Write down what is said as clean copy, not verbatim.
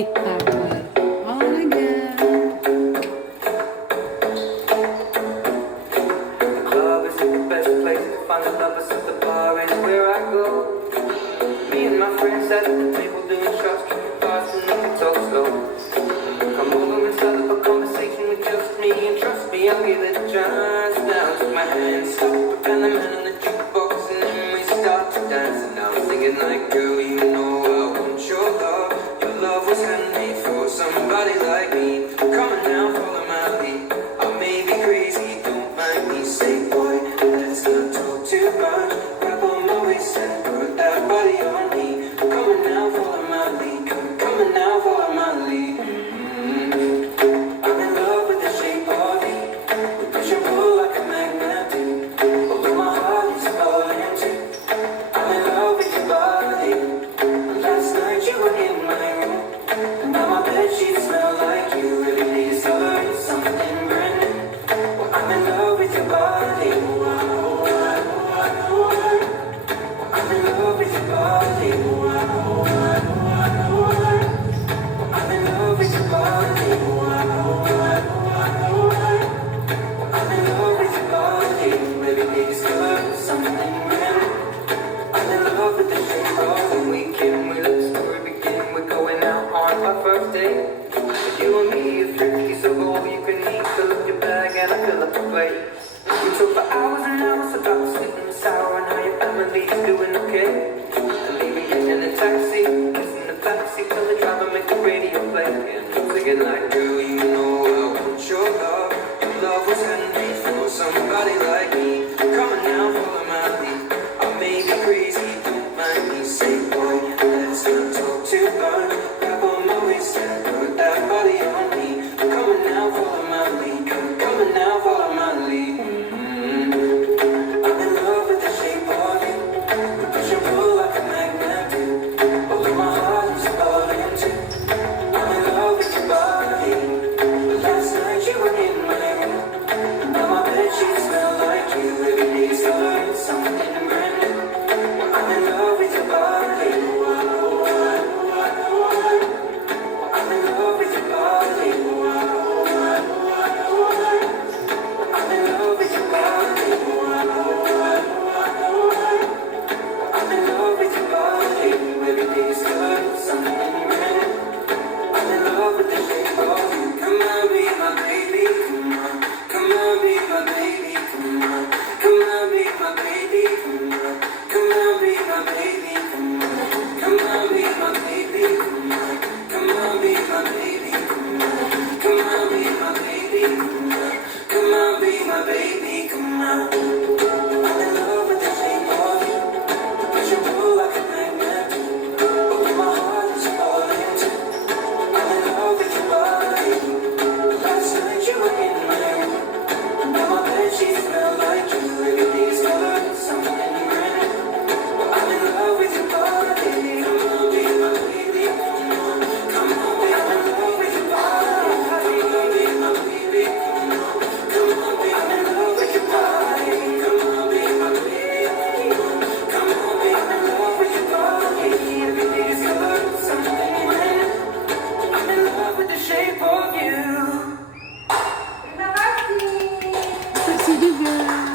kita berolahraga. Club is the best place to find the lovers at the bar, anywhere I go. Me and my friends sat at the table doing shots, drinking fast, and then we talk slow. Come over and start up a conversation with just me, and trust me, I'll give it a chance. Now take my hand, stop, and the man on the jukebox, and then we start to dance. And I'm singing like, girl, you know I want your love. Your love was handmade for somebody like me. Come on now, follow my lead. I may be crazy, don't mind me. Say, boy, let's not talk too much. Grab on my waist and put that body on me. Come on now, follow my lead. Come on now, follow my lead. I'm in love with the shape of you. We push and pull like a magnet do. Although my heart is falling too. I'm in love with your body. Last night you were in my room, and now my bedsheets smell like you. Every day discovering something brand new. Well, I'm in love with your body. I'm in love with your body. I'm in love with your body. I'm in love with your body. Every day discovering something brand new. I'm in love with the shape of the weekend. We let the story begin. We're going out on our first date. You and me are thrifty, so all you can eat. Fill up your bag and I fill up the plate. We talk for hours and hours about the sweet and the sour and how your family's doing okay. And leaving it in a taxi, kissing the backseat, tell the driver make the radio play. And I'm singing like.